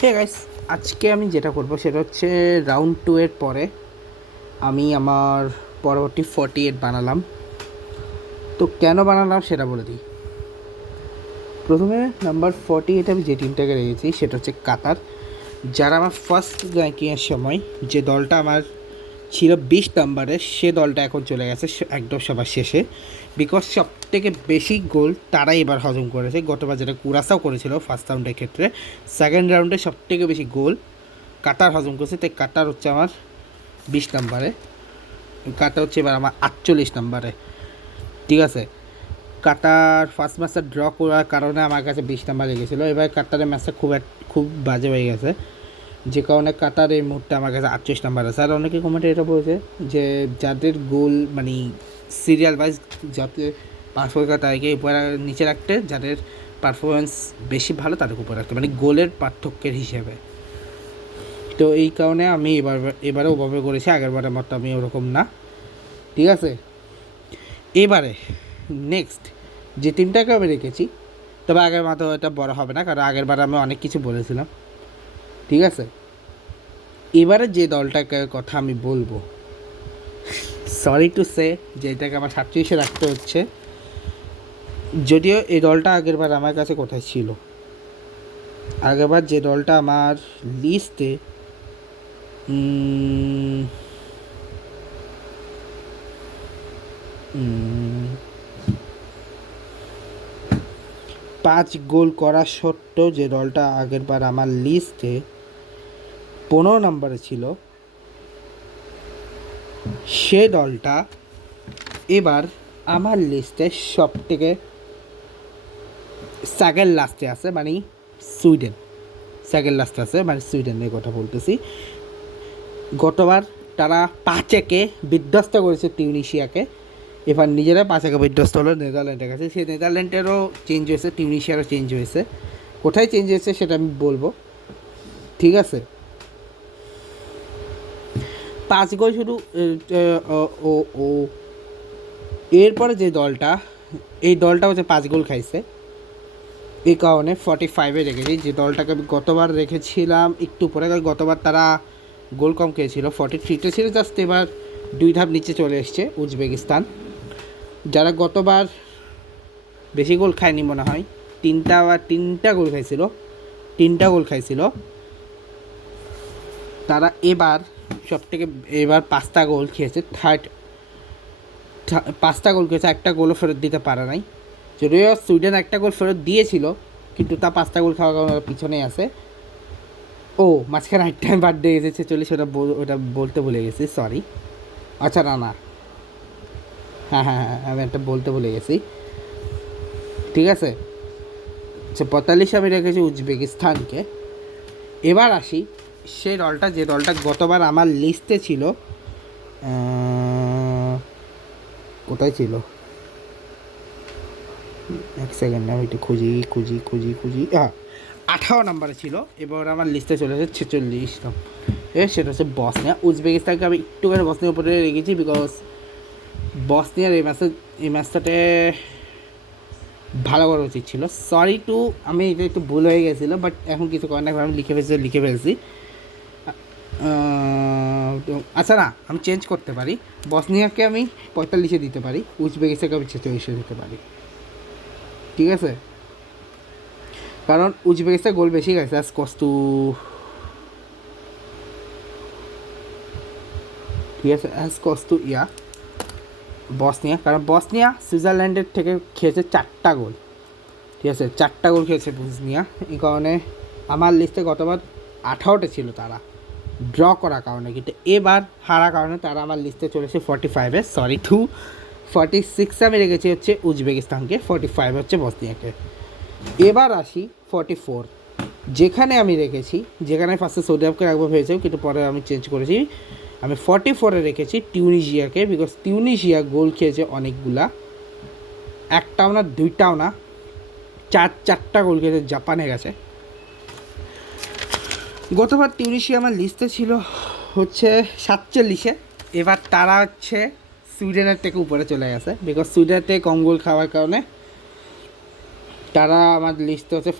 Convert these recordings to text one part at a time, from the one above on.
Hey guys, আজকে আমি যেটা করব সেটা হচ্ছে রাউন্ড 2 এর পরে আমি আমার পরবর্তী 48 বানালাম। তো কেন বানালাম সেটা বলে দিই। প্রথমে নাম্বার 48 আমি যে টিমটাকে রেখেছি সেটা হচ্ছে কাতার, যারা আমার ফার্স্ট র্যাঙ্কিংয়ের সময় যে দলটা আমার ছিল 20 নাম্বারে, সে দলটা এখন চলে গেছে একদম সবার শেষে। বিকজ সব থেকে বেশি গোল তারাই এবার হজম করেছে। গতবার যেটা কুরাসাও করেছিল ফার্স্ট রাউন্ডের ক্ষেত্রে, সেকেন্ড রাউন্ডে সব থেকে বেশি গোল কাতার হজম করছে। তাই কাতার হচ্ছে আমার 20 নাম্বারে, কাতার হচ্ছে এবার আমার 48 নাম্বারে। ঠিক আছে, কাতার ফার্স্ট ম্যাচটা ড্র করার কারণে আমার কাছে 20 নাম্বার লেগেছিলো। এবার কাতারের ম্যাচটা খুব বাজে হয়ে গেছে, যে কারণে কাতার এই মুহূর্তে আমার কাছে 48 নাম্বার আছে। আর অনেকে কমেন্টে এটা বলেছে যে যাদের গোল মানে সিরিয়াল ওয়াইজ যাতে পারফরমেন্স তাদেরকে উপরে নিচে রাখতে, যাদের পারফরমেন্স বেশি ভালো তাদেরকে উপরে রাখতে, মানে গোলের পার্থক্যের হিসেবে। তো এই কারণে আমি এবারে ওভাবে করেছি, আগেরবারের মতো আমি ওরকম না। ঠিক আছে, এবারে নেক্সট যে টিমটাকে আমি রেখেছি, তবে আগের মতো এটা বড় হবে না, কারণ আগেরবার আমি অনেক কিছু বলেছিলাম। ঠিক আছে, এবারে যে দলটাকে কথা আমি বলবো, সরি টু সে যে এটাকে আমার 37-এ রাখতে হচ্ছে। যদিও এই দলটা আগেরবার আমার কাছে কোথায় ছিল, আগেরবার যে দলটা আমার লিস্টে 5 গোল করা সত্ত্বেও যে দলটা আগেরবার আমার লিস্টে 15 নম্বরে ছিল, সে দলটা এবার আমার লিস্টে সব থেকে সেকেন্ড লাস্টে আছে, মানে সুইডেন। সেকেন্ড লাস্টে আছে মানে সুইডেনের কথা বলতেছি। গতবার তারা 5-1 বিধ্বস্ত করেছে টিউনিশিয়াকে, এবার নিজেরা 5-1 বিধ্বস্ত হলো নেদারল্যান্ডের কাছে। সেই নেদারল্যান্ডেরও চেঞ্জ হয়েছে, টিউনিশিয়ারও চেঞ্জ হয়েছে। কোথায় চেঞ্জ হয়েছে সেটা আমি বলবো। ঠিক আছে, 5 গোল শুধু ও ও এরপরে যে দলটা, এই দলটা হচ্ছে 5 গোল খাইছে, এই কারণে 45-এ রেখেছি। যে দলটাকে আমি গতবার রেখেছিলাম একটু পরে, গতবার তারা গোল কম খেয়েছিল, 43-তে ছিল, জাস্ট এবার 2 ধাপ নিচে চলে এসছে উজবেকিস্তান, যারা গতবার বেশি গোল খায়নি মনে হয়, তিনটা গোল খাইছিল, 3টা গোল খাইছিল। তারা এবার সব থেকে এবার 5টা গোল খেয়েছে, 5টা গোল খেয়েছে, একটা গোলও ফেরত দিতে পারে নাই। যদিও সুইডেন একটা গোল ফেরত দিয়েছিল, কিন্তু তা 5টা গোল খাওয়ার কারণে পিছনেই আছে। ও মাঝখানে একটা বার্থডে এসেছে, চল্লিশ, ওটা বলতে ভুলে গেছি, সরি। আচ্ছা না না, হ্যাঁ হ্যাঁ হ্যাঁ, আমি একটা বলতে ভুলে গেছি। ঠিক আছে, আচ্ছা 45 আমি রেখেছি উজবেকিস্তানকে। এবার আসি সেই দলটা, যে দলটা গতবার আমার লিস্টে ছিল, কোথায় ছিল, এক সেকেন্ড, আমি একটু খুঁজি। হ্যাঁ, 18 নম্বরে ছিল, এবার আমার লিস্টে চলে এসেছে 46 নম্বর। সেটা হচ্ছে বসনিয়া। উজবেকিস্তানকে আমি একটু করে বসনিয়ার উপরে রেখেছি, বিকজ বসনিয়ার এই ম্যাচটাতে ভালো করা উচিত ছিল। সরি টু, আমি এটা একটু ভুল হয়ে গেছিলো, বাট এখন কিছু করার না, আমি লিখে ফেলছি। আচ্ছা না, আমি চেঞ্জ করতে পারি, বসনিয়াকে আমি 45-এ দিতে পারি, উজবেকিস্তানকে আমি 46-এ দিতে পারি। ঠিক আছে, কারণ উজবেকিস্তান গোল বেশি গেছে অ্যাজ কস্তু। ঠিক আছে, অ্যাজ কস্তু বসনিয়া, কারণ বসনিয়া সুইজারল্যান্ডের থেকে খেয়েছে 4টা গোল। ঠিক আছে, 4টা গোল খেয়েছে বসনিয়া, এই কারণে আমার লিস্টে গতবার 18টে ছিল তারা ড্র করার কারণে, কিন্তু এবার হারার কারণে তারা আমার লিস্টে চলেছে 45-এ, সরি টু 46 আমি রেখেছি হচ্ছে উজবেকিস্তানকে, 45 হচ্ছে বসনিয়াকে। এবার আসি 44, যেখানে আমি রেখেছি, যেখানে ফার্স্টে সৌদি আরবকে রাখবো ভেবেছিলাম, কিন্তু পরে আমি চেঞ্জ করেছি। আমি 44-এ রেখেছি টিউনিশিয়াকে, বিকজ টিউনিশিয়া গোল খেয়েছে অনেকগুলা, একটাও না দুইটাও না, 4টা গোল খেয়েছে, জাপানে গেছে। গতবার টিউনিশিয়া আমার লিস্টে ছিল হচ্ছে 47-এ, এবার তারা হচ্ছে সুইডেনের থেকে উপরে চলে গেছে, বিকজ সুইডেনের থেকে কম গোল খাওয়ার কারণে তারা আমার লিস্টে হচ্ছে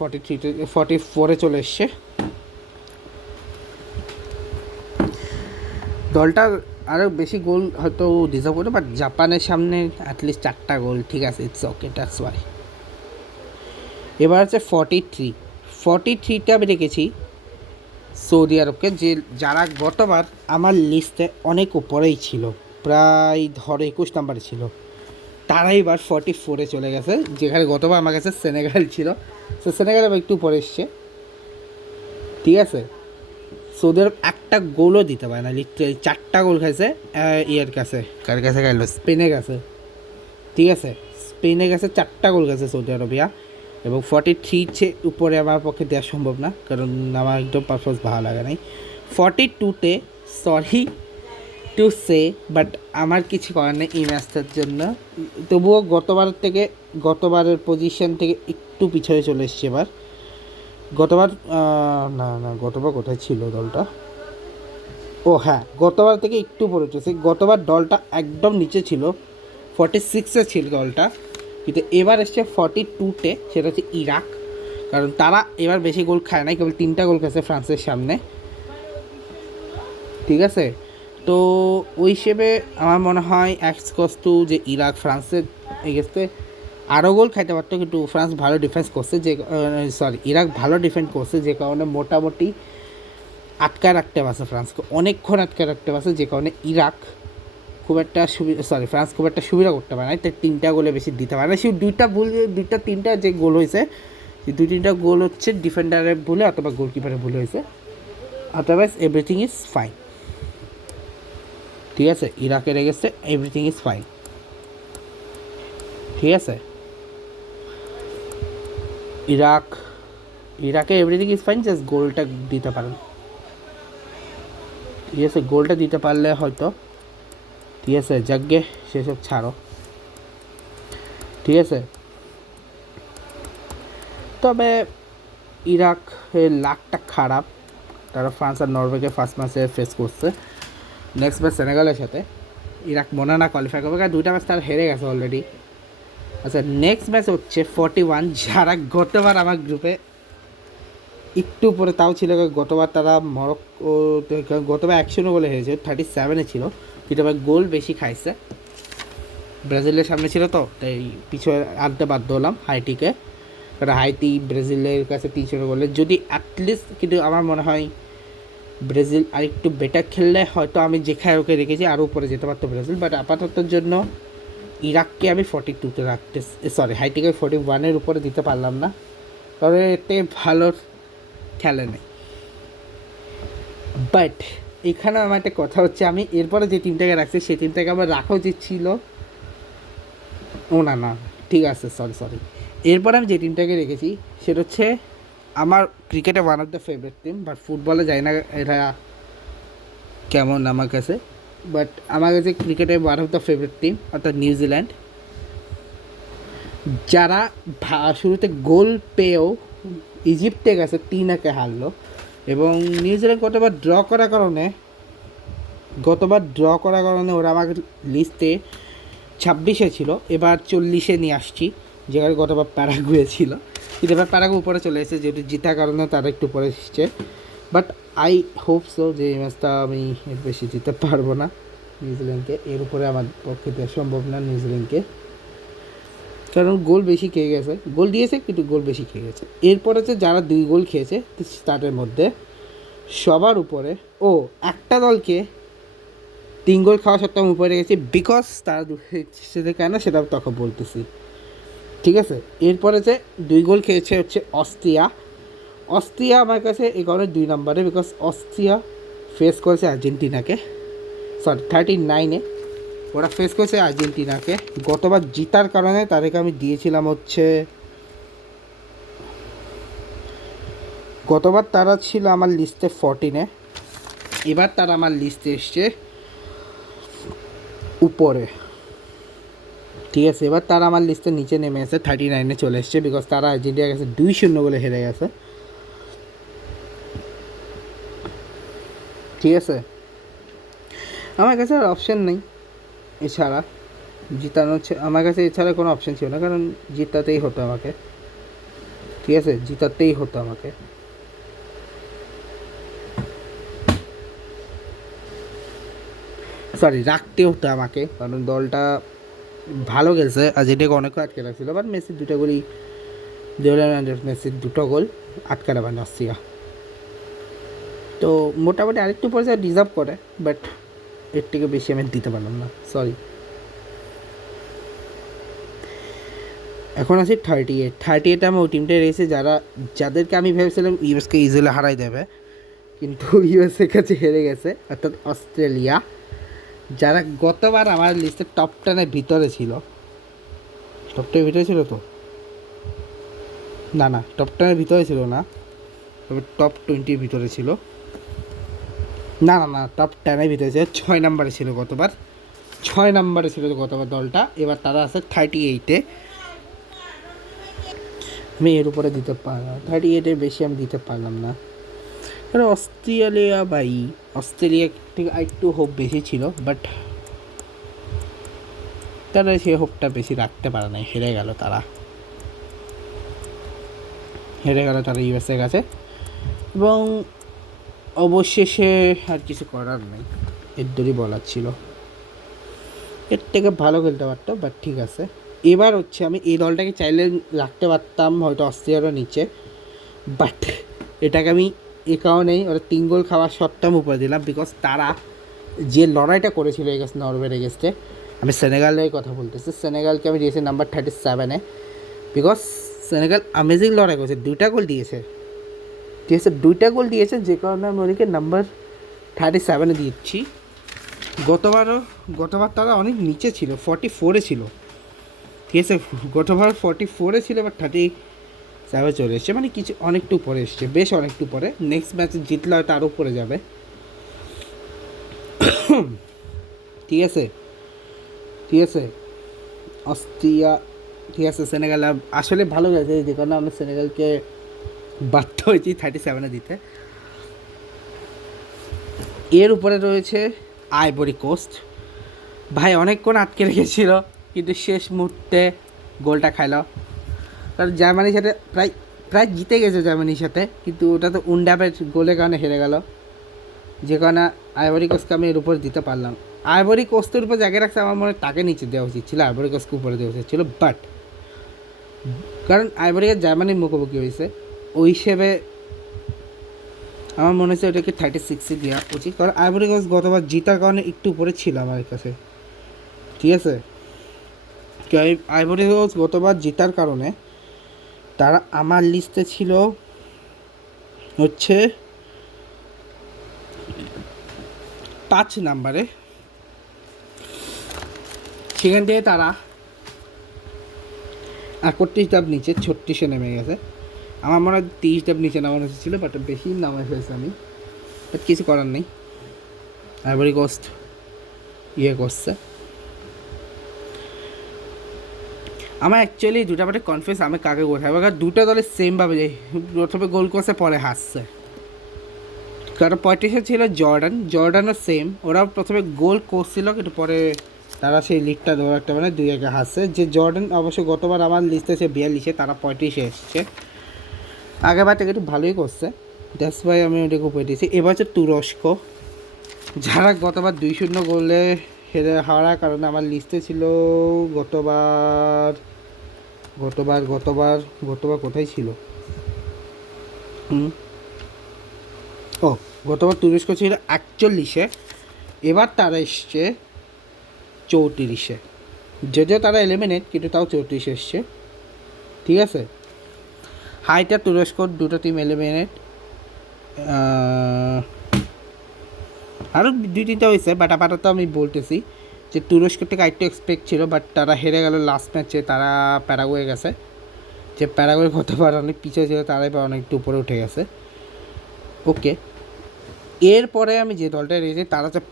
44-এ চলে এসছে। দলটা আরও বেশি গোল হয়তো ডিজার্ভ করে, বাট জাপানের সামনে অ্যাটলিস্ট 4টা গোল, ঠিক আছে, ইটস ওকে, দ্যাটস ওয়াই। এবার হচ্ছে 43টা আমি রেখেছি সৌদি আরবকে, যে যারা গতবার আমার লিস্টে অনেক উপরেই ছিল, প্রায় ধরো 21 নাম্বারে ছিল, তারা এবার 44-এ চলে গেছে, যেখানে গতবার আমার কাছে সেনেগাল ছিল। সো সেনেগাল একটু উপরে এসছে, ঠিক আছে। সৌদি আরব একটা গোলও দিতে পারে না, লিটারালি 4টা গোল খাইছে ইয়ের কাছে, কার কাছে গেল, স্পেনের কাছে, ঠিক আছে, স্পেনের কাছে 4টা গোল গেছে সৌদি আরবিয়া। এবং 43 উপরে আমার পক্ষে দেওয়া সম্ভব না, কারণ আমার একদম পারফরমেন্স ভালো লাগে নাই। 42তে সরি টু সে, বাট আমার কিছু করার নেই এই ম্যাচটার জন্য। তবুও গতবারের পজিশন থেকে একটু পিছনে চলে এসছে এবার। গতবার গতবার কোথায় ছিল দলটা, ও হ্যাঁ, গতবার থেকে একটু পরে উঠেছে। গতবার দলটা একদম নিচে ছিল, 46-এ ছিল দলটা, কিন্তু এবার এসছে 42-তে, সেটা হচ্ছে ইরাক। কারণ তারা এবার বেশি গোল খায় নাই, কেবল 3টা গোল খেয়েছে ফ্রান্সের সামনে, ঠিক আছে। তো ওই হিসেবে আমার মনে হয় এক্সকস্টু যে ইরাক ফ্রান্সের এগেস্টে আরও গোল খাইতে পারতো, কিন্তু ফ্রান্স ভালো ডিফেন্স করছে, যে ইরাক ভালো ডিফেন্ড করছে, যে কারণে মোটামুটি আটকায় রাখতে পারছে ফ্রান্সকে, অনেকক্ষণ আটকায় রাখতে পারছে, যে কারণে ইরাক খুব একটা ফ্রান্স খুব একটা সুবিধা করতে পারে না, তাই 3টা গোলে বেশি দিতে পারে না। সেই 3টা যে গোল হয়েছে, সেই 3টা গোল হচ্ছে ডিফেন্ডারের ভুলে অথবা গোলকিপারের ভুলে হয়েছে, আদারওয়াইজ এভরিথিং ইজ ফাইন, ঠিক আছে। ইরাকের এগেন্সে এভরিথিং ইজ ফাইন, ঠিক আছে। ইরাকে এভরিথিং ইজ ফাইন, জাস্ট গোলটা দিতে পারেন, ঠিক আছে। গোলটা দিতে পারলে হয়তো, ঠিক আছে, যাগ্গে সেসব ছাড়ো, ঠিক আছে। তবে ইরাকের লাকটা খারাপ, তারা ফ্রান্স আর নরওয়েকে ফার্স্ট ম্যাচে ফেস করছে। নেক্সট ম্যাচ সেনেগালের সাথে ইরাক মনে না কোয়ালিফাই করবে, কারণ 2টা ম্যাচ তারা হেরে গেছে অলরেডি। আচ্ছা, নেক্সট ম্যাচ হচ্ছে 41, যারা গতবার আমার গ্রুপে একটু পরে তাও ছিল, গতবার তারা গতবার 1-0 গোলে হেরেছে, 37-এ ছিল, কিন্তু আবার গোল বেশি খাইছে, ব্রাজিলের সামনে ছিল, তো তাই পিছনে আনতে বাধ্য হলাম হাইটিকে, কারণ হাইটি ব্রাজিলের কাছে 3-0 গোলে, যদি অ্যাটলিস্ট, কিন্তু আমার মনে হয় ব্রাজিল আর একটু বেটার খেললে হয়তো আমি যেখানে ওকে রেখেছি আরও উপরে যেতে পারতো ব্রাজিল, বাট আপাততর জন্য ইরাককে আমি 42-তে রাখতে, হাইটিকে 41-এর উপরে দিতে পারলাম না, তবে এতে ভালো খেলে নেই। বাট এখানে আমার একটা কথা হচ্ছে, আমি এরপরে যে টিমটাকে রাখছি সেই টিমটাকে আমার রাখা উচিত ছিল, ও না ঠিক আছে, সরি, এরপরে আমি যে টিমটাকে রেখেছি সেটা হচ্ছে আমার ক্রিকেটে one of the favourite team, but ফুটবলে যাই না এরা কেমন আমার কাছে, বাট আমার কাছে ক্রিকেটে one of the favourite team, অর্থাৎ নিউজিল্যান্ড, যারা শুরুতে গোল পেয়েও ইজিপ্টের কাছে 3-1 হারলো। এবং নিউজিল্যান্ড গতবার ড্র করার কারণে ওরা আমার লিস্টে 26-এ ছিল, এবার 40-এ নিয়ে আসছি, যেখানে গতবার প্যারাগুয়ে ছিল, কিন্তু এবার প্যারাগুয়ে উপরে চলে এসেছে, যেহেতু জিতার কারণে তারা একটু উপরে এসেছে। বাট আই হোপ সো যে এই ম্যাচটা আমি এর বেশি জিততে পারবো না নিউজিল্যান্ডকে, এর উপরে আমার পক্ষে দেওয়া সম্ভব না নিউজিল্যান্ডকে, কারণ গোল বেশি খেয়ে গেছে, গোল দিয়েছে কিন্তু গোল বেশি খেয়ে গেছে। এরপরে যে যারা 2 গোল খেয়েছে তাদের মধ্যে সবার উপরে একটা দলকে 3 গোল খাওয়া সত্ত্বেও আমি উপরে গেছি, বিকজ তারা সেটা কেন সেটা তখন বলতেছি, ঠিক আছে। এরপরে যে 2 গোল খেয়েছে হচ্ছে অস্ট্রিয়া আমার কাছে এই কারণে 2 নম্বরে, বিকজ অস্ট্রিয়া ফেস করেছে আর্জেন্টিনাকে, 39-এ ওরা ফেস করেছে আর্জেন্টিনাকে। গতবার জিতার কারণে তাদেরকে আমি দিয়েছিলাম হচ্ছে, গতবার তারা ছিল আমার লিস্টে 14-এ, এবার তারা আমার লিস্টে এসছে উপরে, ঠিক আছে। এবার তারা আমার লিস্টে নিচে নেমে এসে 39-এ চলে এসছে, বিকজ তারা আর্জেন্টিনার কাছে 2-0 বলে হেরে গেছে, ঠিক আছে। আমার কাছে আর অপশান নেই এছাড়া জিতানো, আমার কাছে এছাড়া কোনো অপশান ছিল না, কারণ জিতাতেই হতো আমাকে, ঠিক আছে, জিতাতেই হতো আমাকে। সরি রাখতে হতো আমাকে, কারণ দলটা ভালো খেলছে আর যেটাকে অনেক আটকে রাখছিল, বাট মেসির দুটো গোলই মেসির দুটো গোল আটকে রাখবেন অস্ট্রিয়া। তো মোটামুটি আরেকটু পর্যায়ে ডিজার্ভ করে, বাট এর থেকে বেশি আমি দিতে পারলাম না, সরি। এখন আছি 38 আমি ওই টিমটায় রয়েছে যাদেরকে আমি ভেবেছিলাম ইউএসকে ইজিলি হারাই দেবে, কিন্তু ইউএসের কাছে হেরে গেছে, অর্থাৎ অস্ট্রেলিয়া, যারা গতবার আমার লিস্টের টপ 10-এর ভিতরে ছিল। টপ 10-এর ভিতরে ছিল তো না, টপ 10-এর ভিতরে ছিল না, তবে টপ 20-র ভিতরে ছিল। না, টপ 10-এর ভিতরে ছিল, 6 নম্বরে ছিল গতবার, 6 নম্বরে ছিল গতবার দলটা। এবার তারা আছে 38-এ। আমি এর উপরে দিতে পারলাম 38-এর বেশি আমি দিতে পারলাম না। কারণ অস্ট্রেলিয়া থেকে একটু হোপ বেশি ছিল, বাট তারা সেই হোপটা বেশি রাখতে পারে না, হেরে গেল তারা ইউএসএর কাছে। এবং অবশেষে আর কিছু করার নেই, এর দূরই বলার ছিল, এর থেকে ভালো খেলতে পারতো, বাট ঠিক আছে। এবার হচ্ছে আমি এই দলটাকে চাইলে রাখতে পারতাম হয়তো অস্ট্রেলিয়ারও নিচে, বাট এটাকে আমি এ কারণেই ওরা 3 গোল খাওয়ার শর্তে আমি উপরে দিলাম, বিকজ তারা যে লড়াইটা করেছিল এগেস্ট নরওয়ের এগেস্টে, আমি সেনেগালের কথা বলতেছি, সেনেগালকে আমি দিয়েছি নাম্বার 37-এ, বিকজ সেনেগাল অ্যামেজিং লড়াই করেছে, 2টা গোল দিয়েছে, ঠিক আছে, 2টা গোল দিয়েছে, যে কারণে আমি ওদেরকে নাম্বার 37-এ দিচ্ছি। গতবার তারা অনেক নিচে ছিল, 44-এ ছিল, ঠিক আছে, গতবার 44-এ ছিল, এবার 37 চলে এসছে, মানে কিছু অনেকটু পরে এসছে, বেশ অনেকটু পরে। নেক্সট ম্যাচে জিতলে হয়তো আরও পরে যাবে, ঠিক আছে অস্ট্রিয়া, ঠিক আছে, সেনেগাল আসলে ভালো গেছে, যে কারণে আমরা সেনেগালকে বাধ্য হয়েছি 37-এ দিতে। এর উপরে রয়েছে আইভরি কোস্ট। ভাই অনেকক্ষণ আটকে রেখেছিল, কিন্তু শেষ মুহূর্তে গোলটা খাইল, কারণ জার্মানির সাথে প্রায় জিতে গেছে জার্মানির সাথে, কিন্তু ওটা তো উন্ডাপের গোলের কারণে হেরে গেল, যে কারণে আইভরি কোস্টকে আমি এর উপর দিতে পারলাম। আইভরি কোস্টের উপর জায়গায় রাখছে, আমার মনে হয় তাকে নিচে দেওয়া উচিত ছিল, আইভরি কোস্টকে উপরে দেওয়া উচিত ছিল, বাট কারণ আইভরি কোস্ট জার্মানির মুখোমুখি হয়েছে, ওই হিসেবে আমার মনে হচ্ছে ওটাকে 36-এ দেওয়া উচিত, কারণ আইভরি কোস্ট গতবার জিতার কারণে একটু উপরে ছিল আমার কাছে, ঠিক আছে। আইভরি কোস্ট গতবার জিতার কারণে তারা আমার লিস্টে ছিল হচ্ছে 5 নাম্বারে, সেখান থেকে তারা 31 ধাপ নিচে 36-এ নেমে গেছে। আমার মনে হয় 30 ধাপ নিচে নামানো ছিল, বাট বেশি নামাই ফেলছে আমি, বাট কিছু করার নেই, আইভরি কোস্ট করছে। আমার অ্যাকচুয়ালি দুটা পার্টি কনফিউজ আমি কাকে কোথায়, কারণ দুটো দলের সেমভাবে প্রথমে গোল করছে পরে হাসছে, কারণ 35-এ ছিল জর্ডানও সেম, ওরা প্রথমে গোল করছিল, কিন্তু পরে তারা সেই লিগটা ধরে রাখতে পারে 2-1 হাসছে। যে জর্ডান অবশ্য গতবার আমার লিস্টে আছে 42-এ, তারা 35-এ এসছে, আগেরবার থেকে একটু ভালোই করছে, দ্যাটস ওয়াই আমি ওটাকে উপরে দিয়েছি। এবার হচ্ছে তুরস্ক, যারা গতবার 2-0 গোলে হেরে হারার কারণে আমার লিস্টে ছিল। গতবার কোথায় ছিল? গতবার তুরস্ক ছিল 41-এ, এবার তারা এসছে 34-এ, যদিও তারা এলিমিনেট, কিন্তু তাও 34-এ এসছে, ঠিক আছে। হাইটা তুরস্কর দুটো টিম এলিমিনেট, আরও 2-3টা হয়েছে, বাট আপাতত আমি বলতেছি যে তুরস্কের থেকে আরেকটু এক্সপেক্ট ছিল, বাট তারা হেরে গেল লাস্ট ম্যাচে, তারা প্যারাগুয়ে গেছে, যে প্যারাগুয়ে গতবার অনেক পিছিয়ে ছিল, তারাই এবার অনেকটু উপরে উঠে গেছে, ওকে। এরপরে আমি যে দলটা রেখেছি তারা হচ্ছে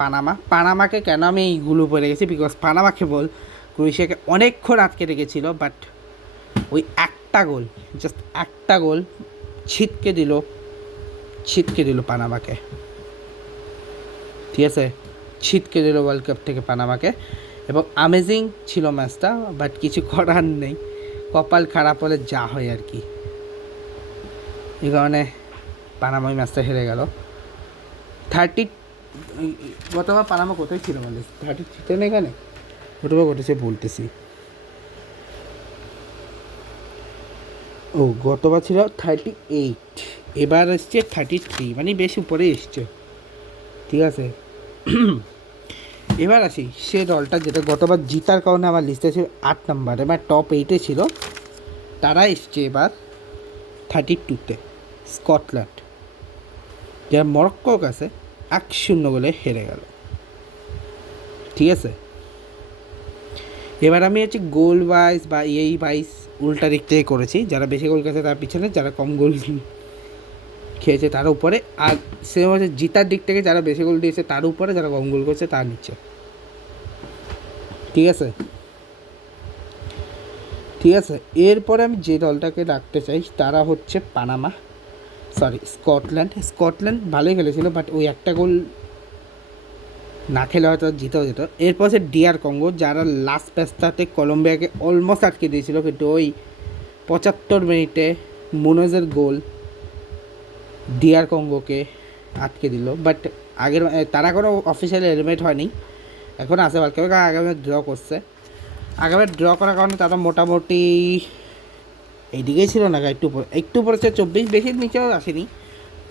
পানামাকে কেন আমি এইগুলো উপরে রেখেছি, বিকজ পানামা কেবল ক্রোয়েশিয়াকে অনেকক্ষণ আটকে রেখেছিল, বাট ওই জাস্ট একটা গোল ছিটকে দিল পানামাকে, ঠিক আছে, ছিটকে দিল ওয়ার্ল্ড কাপ থেকে পানামাকে, এবং অ্যামেজিং ছিল ম্যাচটা, বাট কিছু করার নেই, কপাল খারাপ হলে যা হয় আর কি, এই কারণে পানামা ওই ম্যাচটা হেরে গেল। গতবার পানামা কোথায় ছিল মানে 33 না এখানে, গতবার ঘটেছে বলতেছি। ও গতবার ছিল 38, এবার এসছে 33, মানে বেশ উপরে এসছে। ঠিক আছে, এবার আসি সে দলটা যেটা গতবার জিতার কারণে আমার লিস্টে ছিল 8 নম্বরে বা টপ 8-এ ছিল, তারা এসছে এবার 32-তে, স্কটল্যান্ড, যারা মরক্কোর কাছে 1-0 গোলে হেরে গেল। ঠিক আছে, এবার আমি হচ্ছে গোল ওয়াইজ বা এই ওয়াইজ উল্টা দিক থেকে করেছি, যারা বেশি গোল খেয়েছে তার পিছনে, যারা কম গোল খেয়েছে তার উপরে, আর সেম হচ্ছে জিতার দিক থেকে যারা বেশি গোল দিয়েছে তার উপরে, যারা কম গোল করেছে তার নিচে। ঠিক আছে, ঠিক আছে, এরপরে আমি যে দলটাকে রাখতে চাই তারা হচ্ছে স্কটল্যান্ড ভালোই খেলেছিল, বাট ওই একটা গোল না খেলে হয়তো জিতেও যেত। এরপর হচ্ছে ডিআর কঙ্গো, যারা লাস্ট ম্যাচটাতে কলম্বিয়াকে অলমোস্ট আটকে দিয়েছিল, কিন্তু ওই 75 মিনিটে মুনোজের গোল ডিআর কঙ্গোকে আটকে দিল। বাট আগের তারা কোনো অফিসিয়ালি এলিমিনেট হয়নি, এখন আছে ওয়ার্ল্ড কাপে, কারণ আগামী ড্র করছে। আগামী ড্র করার কারণে তারা মোটামুটি এইদিকেই ছিল না, একটু পড়েছে 24, বেশি নিচেও আসেনি,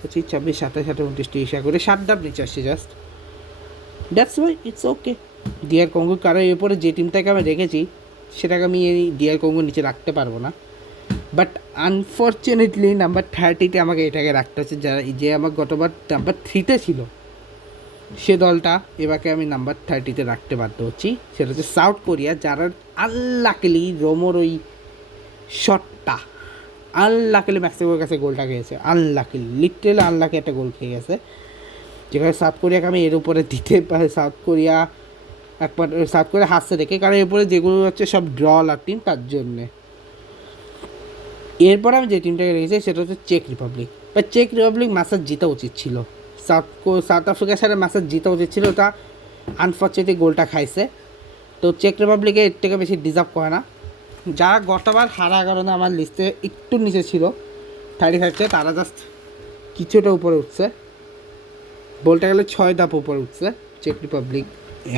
25, 26, 27, 28, 29, 30 করে 7 ধাপ নিচে আসছে just. That's why it's okay. DR Congo, কারণ এরপরে যে টিমটাকে আমি রেখেছি সেটাকে আমি এই ডিআর কঙ্গোর নিচে রাখতে পারবো না, বাট আনফর্চুনেটলি নাম্বার 30-তে আমাকে এটাকে রাখতে হচ্ছে, যারা যে আমার গতবার নাম্বার 3-তে ছিল সে দলটা এবারকে আমি নাম্বার 30-তে রাখতে বাধ্য হচ্ছি। সেটা হচ্ছে সাউথ কোরিয়া, যারা আনলাকিলি রোমোর ওই শটটা আনলাকিলি ম্যাক্সিকোর কাছে গোলটা খেয়েছে, লিটারেলি আনলাকি একটা গোল খেয়ে গেছে, যেখানে সাউথ কোরিয়াকে আমি এর উপরে দিতে পারি। সাউথ কোরিয়া হাসছে দেখে, কারণ এরপরে যেগুলো হচ্ছে সব ড্র লাগ টিম, তার জন্যে। এরপর আমি যে টিমটাকে রেখেছি সেটা হচ্ছে চেক রিপাবলিক ম্যাচটা জিতা উচিত ছিল, সাউথ আফ্রিকার সাথে ম্যাচটা জিতা উচিত ছিল, তা আনফর্চুনেটলি গোলটা খাইছে। তো চেক রিপাবলিকে এর থেকে বেশি ডিজার্ভ করে না, যারা গতবার হারার কারণে আমার লিস্টে একটু নিচে ছিল 35-তে, তারা জাস্ট কিছুটা উপরে উঠছে, বলতে গেলে 6 ধাপ উপরে উঠছে চেক রিপাবলিক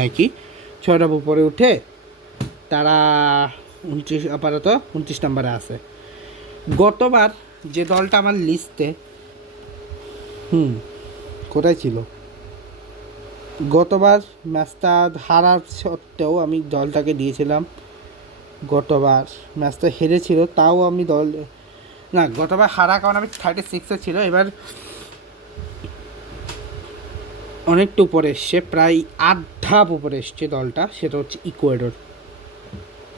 আর কি। 6 ধাপ উপরে উঠে তারা 29 নম্বরে আছে। গতবার যে দলটা আমার লিস্টে কোথায় ছিল, গতবার ম্যাচটা হারার সত্ত্বেও আমি দলটাকে দিয়েছিলাম, গতবার ম্যাচটা হেরেছিল তাও আমি গতবার হারা কারণ আমি 36-এ ছিল, এবার অনেকটা উপরে এসছে, প্রায় 8 ধাপ উপরে এসছে দলটা, সেটা হচ্ছে ইকুয়েডর,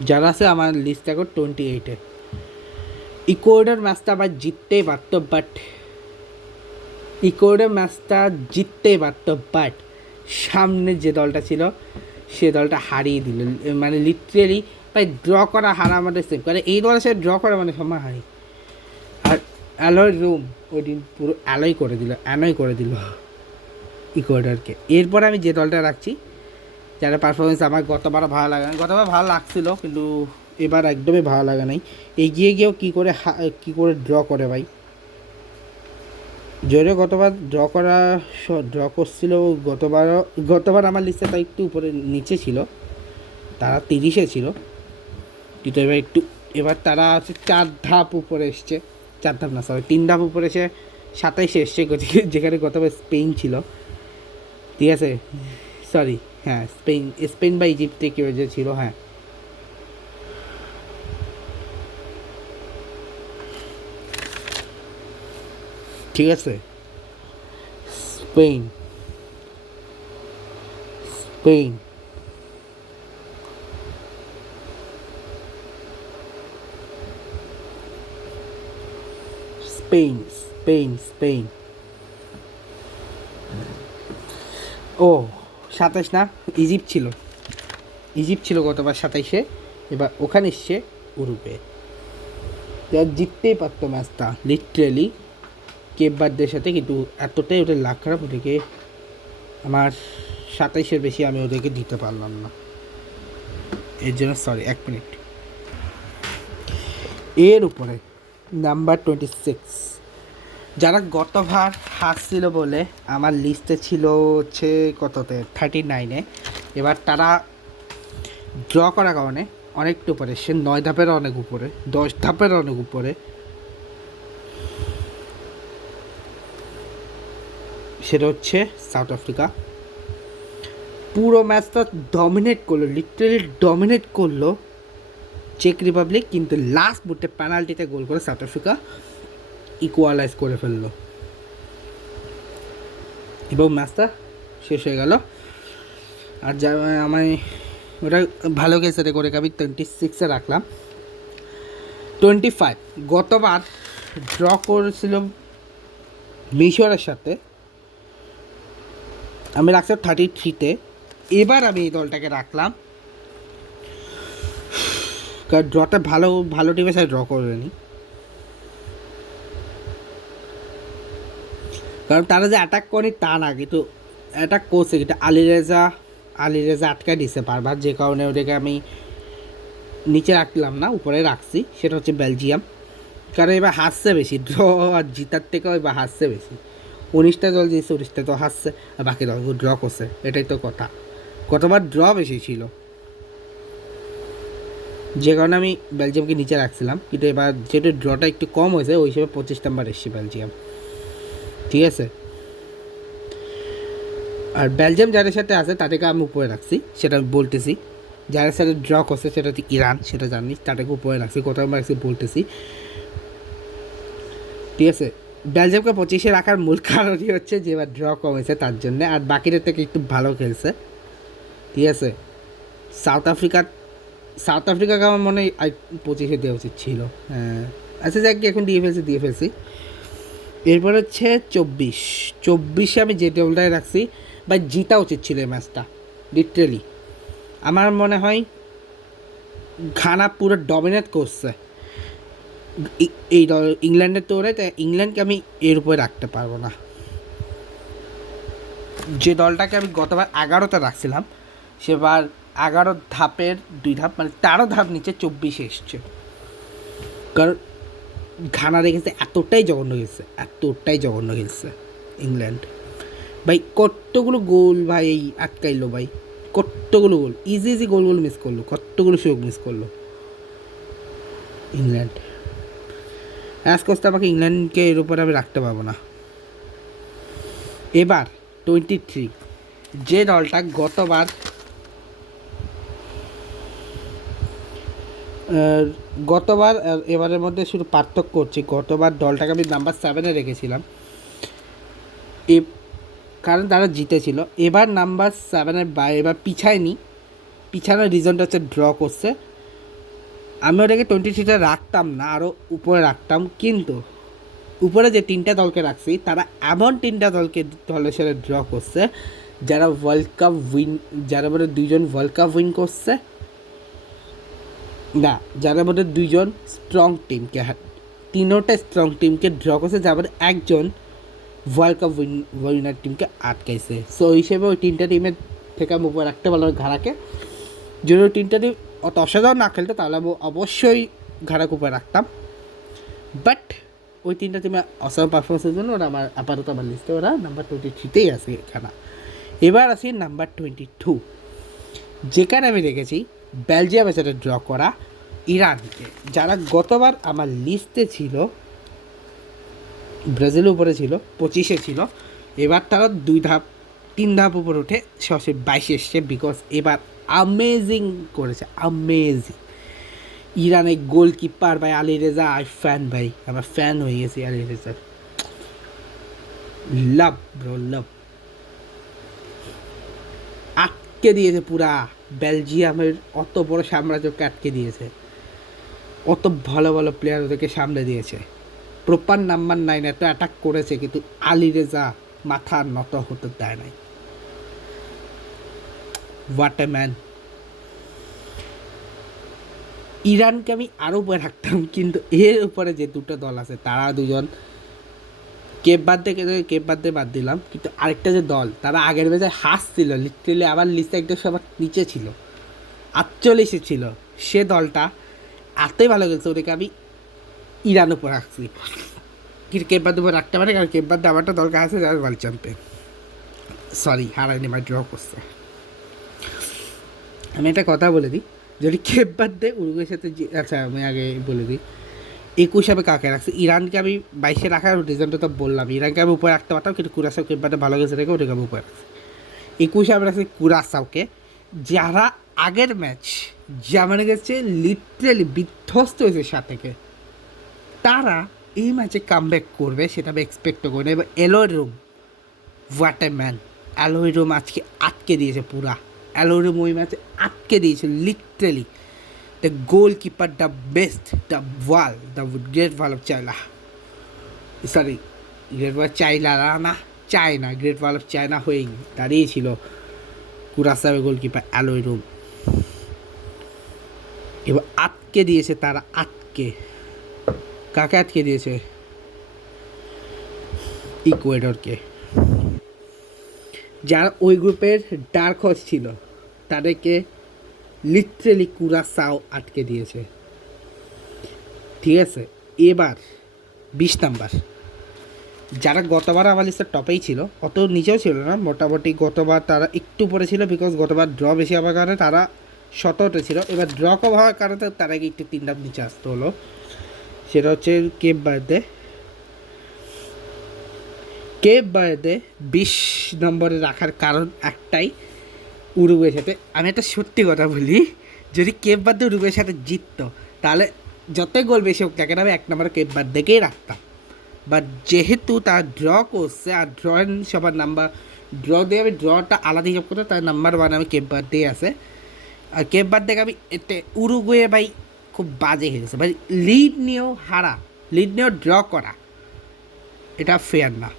যারা আছে আমার লিস্ট এখন 28-এ। ইকুয়েডর ম্যাচটা আবার জিততেই পারত, বাট সামনে যে দলটা ছিল সে দলটা হারিয়ে দিল, মানে লিটারেলি প্রায় ড্র করা হারা আমাদের সেভ করে, এই দলের সাথে ড্র করা মানে সময় হারি। আর অ্যালয় রুম ওই দিন পুরো অ্যানয় করে দিল ইকুয়েডরকে। এরপর আমি যে দলটা রাখছি, যারা পারফরমেন্স আমার গতবার ভালো লাগে না, গতবার ভালো লাগছিল কিন্তু এবার একদমই ভালো লাগে নাই, এগিয়ে গিয়েও কী করে ড্র করে ভাই, যদিও গতবার ড্র করছিল, গতবার আমার লিস্টে তাই একটু উপরে নিচে ছিল, তারা 30-এ ছিল, কিন্তু এবার তারা হচ্ছে 4 ধাপ উপরে এসছে, 3 ধাপ উপরে এসে 27-এ এসছে, যেখানে গতবার স্পেন ছিল। ঠিক আছে, সরি হ্যাঁ স্পেন বা ইজিপ্টে কেউ যে ছিল, হ্যাঁ ঠিক আছে, স্পেন ও 27 না, ইজিপ্ট ছিল গতবার 27-এ, এবার ওখানে এসছে উরুগুয়ে, যারা জিততেই পারতো ম্যাচটা লিটারেলি কেপ ভার্দের সাথে, কিন্তু এতটাই ওদের লাক খারাপ, ওদেরকে আমার 27-এর বেশি আমি ওদেরকে দিতে পারলাম না, এর জন্য সরি। 1 মিনিট। এর উপরে নাম্বার 26 যারা গতবার হারছিল বলে আমার লিস্টে ছিল হচ্ছে কততে 39-এ, এবার তারা ড্র করার কারণে অনেকটা উপরে, সে 9 ধাপের অনেক উপরে, 10 ধাপের অনেক উপরে, সেটা হচ্ছে সাউথ আফ্রিকা। পুরো ম্যাচটা ডমিনেট করলো, লিটারেলি ডমিনেট করলো চেক রিপাবলিক, কিন্তু লাস্ট মুহূর্তে পেনাল্টিতে গোল করে সাউথ আফ্রিকা ইকুয়ালাইজ করে ফেললো এবং ম্যাচটা শেষ হয়ে গেল। আর যা আমি ওটা ভালো গেছে রে করে আমি 26-এ রাখলাম। 25 গতবার ড্র করেছিল মিশরের সাথে, আমি রাখছিলাম 33-তে, এবার আমি এই দলটাকে রাখলাম কারণ ড্রটা ভালো ভালো টিমের সাথে ড্র করেনি, কারণ তারা যে অ্যাটাক করেনি তা না, কিন্তু অ্যাটাক করছে, কিন্তু আলী রেজা আটকায় দিছে বারবার, যে কারণে ওটাকে আমি নিচে রাখলাম না, উপরে রাখছি। সেটা হচ্ছে বেলজিয়াম, কারণ এবার হাসছে বেশি, ড্র আর জিতার থেকেও এবার হাসছে বেশি। 19টা দল জিতছে, 19টা তো হাসছে, আর বাকি দলগুলো ড্র করছে, এটাই তো কথা। কতবার ড্র বেশি ছিল, যে কারণে আমি বেলজিয়ামকে নিচে রাখছিলাম, কিন্তু এবার যেহেতু ড্রটা একটু কম হয়েছে ওই হিসেবে 25 নাম্বার এসছে বেলজিয়াম, ঠিক আছে। আর বেলজিয়াম যাদের সাথে আছে তাদেরকে আমি উপরে রাখছি, সেটা আমি বলতেছি। যাদের সাথে ড্র করছে সেটা হচ্ছে ইরান, সেটা জানি, তাদেরকে উপরে রাখছি, কোথাও রাখছি বলতেছি, ঠিক আছে। বেলজিয়ামকে 25-এ রাখার মূল কারণই হচ্ছে যে এবার ড্র কমেছে তার জন্যে, আর বাকিদের থেকে একটু ভালো খেলছে, ঠিক আছে। সাউথ আফ্রিকাকে আমার মনে হয় 25-এ দেওয়া উচিত ছিল, হ্যাঁ। আচ্ছা যাক, এখন দিয়ে ফেলছি। এরপর হচ্ছে 24-এ আমি যে টেবিলটায় রাখছি, বা জিতা উচিত ছিল এই ম্যাচটা, লিটারেলি আমার মনে হয়। ঘানা পুরো ডমিনেট করছে এই ইংল্যান্ডের তোরে, তাই ইংল্যান্ডকে আমি এর উপরে রাখতে পারবো না। যে দলটাকে আমি গতবার 11তে রাখছিলাম, সেবার 11 ধাপের 2 ধাপ, মানে 13 ধাপ নিচে 24-এ এসছে, কারণ ঘানা রেখেছে এতটাই জঘন্য খেলছে ইংল্যান্ড। ভাই কতগুলো গোল ভাই এই আটকাইলো ভাই, কতগুলো গোল, ইজি গোলগুলো মিস করলো, কতগুলো সুযোগ মিস করলো ইংল্যান্ড। অ্যাজ করতে আমাকে ইংল্যান্ডকে এর উপরে আমি রাখতে পারবো না। এবার 23, যে দলটা গতবার এবারের মধ্যে শুধু পার্থক্য করছি, গতবার দলটাকে আমি নাম্বার 7-এ রেখেছিলাম, কারণ তারা জিতেছিল। এবার নাম্বার 7-এর বাইরে, এবার পিছানোর রিজনটা হচ্ছে ড্র করছে। আমি ওটাকে 23-তে রাখতাম না, আরও উপরে রাখতাম, কিন্তু উপরে যে 3টা দলকে রাখছি তারা এমন 3টা দলের সাথে ড্র করছে যারা যারা মধ্যে 2জন ওয়ার্ল্ড কাপ উইন করছে না, যারা মধ্যে 2জন স্ট্রং টিমকে, 3টা স্ট্রং টিমকে ড্র করছে, যার মধ্যে একজন ওয়ার্ল্ড কাপ উইনার টিমকে আটকাইছে। সো ওই হিসেবে ওই 3টা টিমের থেকে আমি উপরে রাখতে পারলাম ঘাড়াকে। যদি ওই 3টা টিম অত অসাধারণ না খেলতো তাহলে আমি অবশ্যই ঘাড়াকে উপরে রাখতাম, বাট ওই 3টা টিমে অসাধারণ পারফরমেন্সের জন্য ওরা আপাতত আমার লিস্টে ওরা নাম্বার 23-তেই আছে এখানে। এবার আসি নাম্বার 22, যেখানে আমি রেখেছি বেলজিয়ামের সাথে ড্র করা ইরানকে, যারা গতবার আমার লিস্টে ছিল, ব্রাজিলের উপরে ছিল, 25-এ ছিল। এবার তারা 3 ধাপ উপরে উঠে সরাসরি 22-এ এসছে, বিকজ এবার আমেজিং করেছে, আমেজিং। ইরানের গোলকিপার ভাই আলী রেজা, ভাই আমার ফ্যান হয়ে গেছি আলী রেজার, লাভ ব্রো লাভ। আটকে দিয়েছে পুরা বেলজিয়ামের অত বড় সাম্রাজ্যকে আটকে দিয়েছে, অত ভালো ভালো প্লেয়ার ওদেরকে সামলে দিয়েছে। প্রপার নাম্বার 9 এত অ্যাটাক করেছে, কিন্তু আলী রেজা মাথা নত হতে দেয় নাই। What a man. ইরানকে আমি আরও উপরে রাখতাম, কিন্তু এর উপরে যে 2টা দল আছে তারা 2জন কেপ বাদ দিয়ে বাদ দিলাম, কিন্তু আরেকটা যে দল তারা আগের ম্যাচে হাসছিল, লিটারেলি আবার লিস্টে একদম সবার নিচে ছিল, 48-এ ছিল, সে দলটা এতই ভালো খেলছে, ওদেরকে আমি ইরান উপর রাখছি। কিন্তু কেপ বাদ উপর রাখতে পারে, কারণ কেপ বাদ আমারটা দরকার আছে যারা ওয়ার্ল্ড চ্যাম্পিয়ন। সরি, হারায়নি, বা ড্র করছে। আমি একটা কথা বলে দিই, যদি কেপ বাদ দেয় উরুগুয়ের সাথে, আচ্ছা আমি আগে বলে দিই 21 আমি কাকে রাখছি। ইরানকে আমি 22-এ রাখার রিজনটা তো বললাম, ইরানকে আমি উপরে রাখতে পারতাম, কিন্তু কুরাসাও কেপ বাদে ভালো গেছে রেখে ওটাকে আমি উপরে রাখছি। 21-এ আমি রাখছি কুরাসাওকে, যারা আগের ম্যাচ জার্মানি গেছে লিটারেলি বিধ্বস্ত হয়েছে 7 থেকে, তারা এই ম্যাচে কামব্যাক করবে সেটা আমি এক্সপেক্টও করি না। এবার Eloy Room, what a man! Eloy Room আজকে আটকে দিয়েছে পুরা। অ্যালোয় রুম ওই ম্যাচে আটকে দিয়েছে literally. The goalkeeper, the best, the wall, the great wall of China, sorry great wall China না, China, great wall of China হয়েই দাঁড়িয়েছিল কুরাসাওয়ের গোলকিপার অ্যালোয় রুম। এবার আটকে দিয়েছে তারা, কাকে আটকে দিয়েছে? ইকুয়েডরকে। যারা ওই গ্রুপের ডার্ক হর্স ছিল তাদেরকে লিটারেলি কুরাসাও আটকে দিয়েছে। ঠিক আছে, এবার 20 নাম্বার, যারা গতবার আমার লিস্টের টপেই ছিল, অত নিচেও ছিল না, মোটামুটি গতবার তারা একটু পরে ছিল, বিকজ গতবার ড্র বেশি হওয়ার কারণে তারা 17তে ছিল। এবার ড্র কম হওয়ার কারণে তারা একটু 3 ধাপ নিচে আসতে হলো। সেটা হচ্ছে কেপ বার্দে। 20 নম্বরে রাখার কারণ একটাই, উরুগুয়ের সাথে। আমি একটা সত্যি কথা বলি, যদি কেপ বার্দে উরুগুয়ের সাথে জিততো তাহলে যতই গোল বেশি হোক না কেন আমি 1 নম্বরে কেপ বার্দেকেই রাখতাম। বাট যেহেতু তারা ড্র করছে, আর ড্রয়ের সবার নাম্বার ড্র দিয়ে আমি ড্রটা আলাদা হিসাব করতে, তার নাম্বার 1 আমি কেপ বার্দেই আছে। আর কেপ বার্দেকে আমি এতে উরুগুয়ে ভাই খুব বাজে খেলেছে ভাই, লিড নিয়েও হারা, লিড নিয়েও ড্র করা, এটা ফেয়ার না।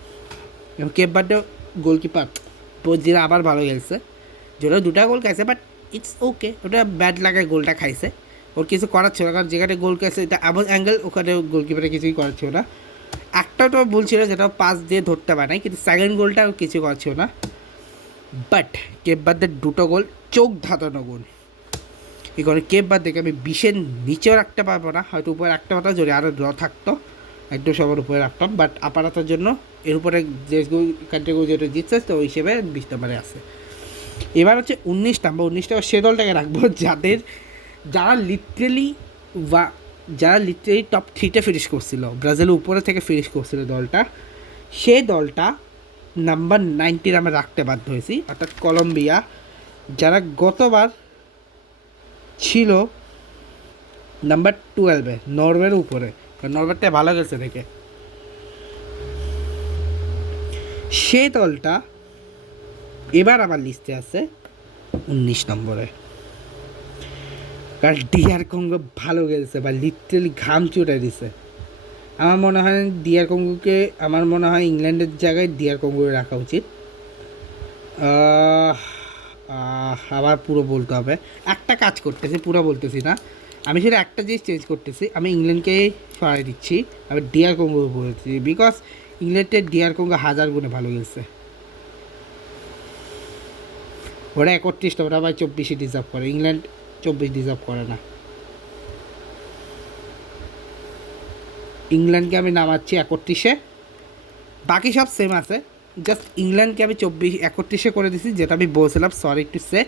এবং কেপ বার্দে গোলকিপার বজিরা আবার ভালো খেলছে, যদিও 2টা গোল খাইছে, বাট ইটস ওকে, ওটা ব্যাড লাগায় গোলটা খাইছে, ওর কিছু করার ছিল না, কারণ যেখানে গোল খাইছে এটা এমন অ্যাঙ্গেল, ওখানে গোলকিপারে কিছুই করার ছিল না। একটাও তো বলছিল যেটা পাস দিয়ে ধরতে পারে নাই, কিন্তু সেকেন্ড গোলটাও কিছু করার ছিল না। বাট কেপ বার্দের 2টো গোল চোখ ধাঁধানো গোল। এখানে কেপ বার্দেকে আমি 20-এর নিচেও রাখতে পারবো না, হয়তো উপরে রাখতে পারতাম যদি আরও ড্র থাকতো, একদম সবার উপরে রাখতাম, বাট আপাততের জন্য এর উপরে যে কান্ট্রিগুলো যেটা জিতছে তো ওই হিসেবে 20 নম্বরে আছে। এবার হচ্ছে 19 নাম্বার, 19টা সে দলটাকে রাখবো যারা লিটারেলি টপ 3-তে ফিনিশ করছিল, ব্রাজিলের উপরে থেকে ফিনিশ করছিল দলটা, সেই দলটা নাম্বার 19 আমরা রাখতে বাধ্য হয়েছি, অর্থাৎ কলম্বিয়া, যারা গতবার ছিল নাম্বার 12-এ নরওয়ের উপরে, কারণ নরওয়েরটা ভালো গেছে দেখে। সেই দলটা এবার আমার লিস্টে আছে 19 নম্বরে, কারণ ডিআর কঙ্গো ভালো গেছে বা লিটারেলি ঘাম চুটে দিছে। আমার মনে হয় ডিআর কঙ্গোকে, আমার মনে হয় ইংল্যান্ডের জায়গায় ডিআর কঙ্গোকে রাখা উচিত। আবার পুরো বলতে হবে, একটা কাজ করতেছি, পুরো বলতেছি না, আমি সেটা একটা জিনিস চেঞ্জ করতেছি, আমি ইংল্যান্ডকেই সরাই দিচ্ছি, আমি ডিআর কঙ্গো বলছি, বিকজ ইংল্যান্ডের ডিআর কঙ্গো 1000 গুণে ভালো গেছে। ওরা 31টা, ওরা ভাই 24ই ডিজার্ভ করে, ইংল্যান্ড 24 ডিজার্ভ করে না। ইংল্যান্ডকে আমি নামাচ্ছি 31-এ, বাকি সব সেম আছে, জাস্ট ইংল্যান্ডকে আমি 31-এ করে দিছি, যেটা আমি বলছিলাম, সরি টু সে।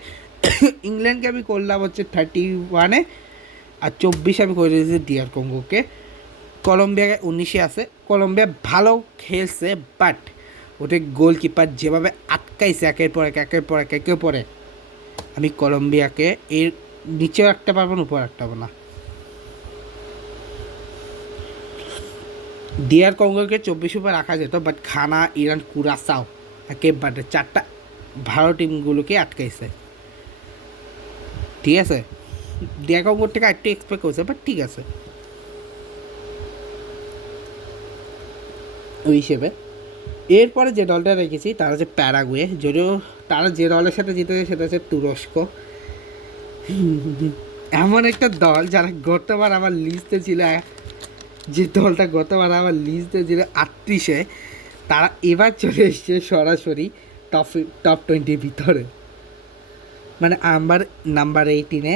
ইংল্যান্ডকে আমি করলাম হচ্ছে 31-এ, আর 24 আমি করে দিয়েছি ডিআর কঙ্গোকে। কলম্বিয়াকে 19-এ আছে, কলম্বিয়া ভালো খেলছে, বাট ওদের গোলকিপার যেভাবে আটকাইছে একের পর এক, আমি কলম্বিয়াকে এর নিচেও রাখতে পারবো না, উপরে রাখতে পারবো না। ডিআর কঙ্গোকে 24 উপরে রাখা যেত, বাট ঘানা, ইরান, কুরাসাও একেবারে 4টা ভালো টিমগুলোকে আটকাইছে। ঠিক আছে, ডিআর কঙ্গোর থেকে একটু এক্সপেক্ট করছে, বাট ঠিক আছে। ওই হিসেবে এরপরে যে দলটা রেখেছি তারা হচ্ছে প্যারাগুয়ে, যদিও তারা যে দলের সাথে জিতেছে সেটা হচ্ছে তুরস্ক। এমন একটা দল যারা গতবার আমার লিস্টে ছিল, যে দলটা গতবার আমার লিস্টে ছিল 38-এ, তারা এবার চলে এসছে সরাসরি টপ 20-র ভিতরে, মানে আমার নাম্বার 18-এ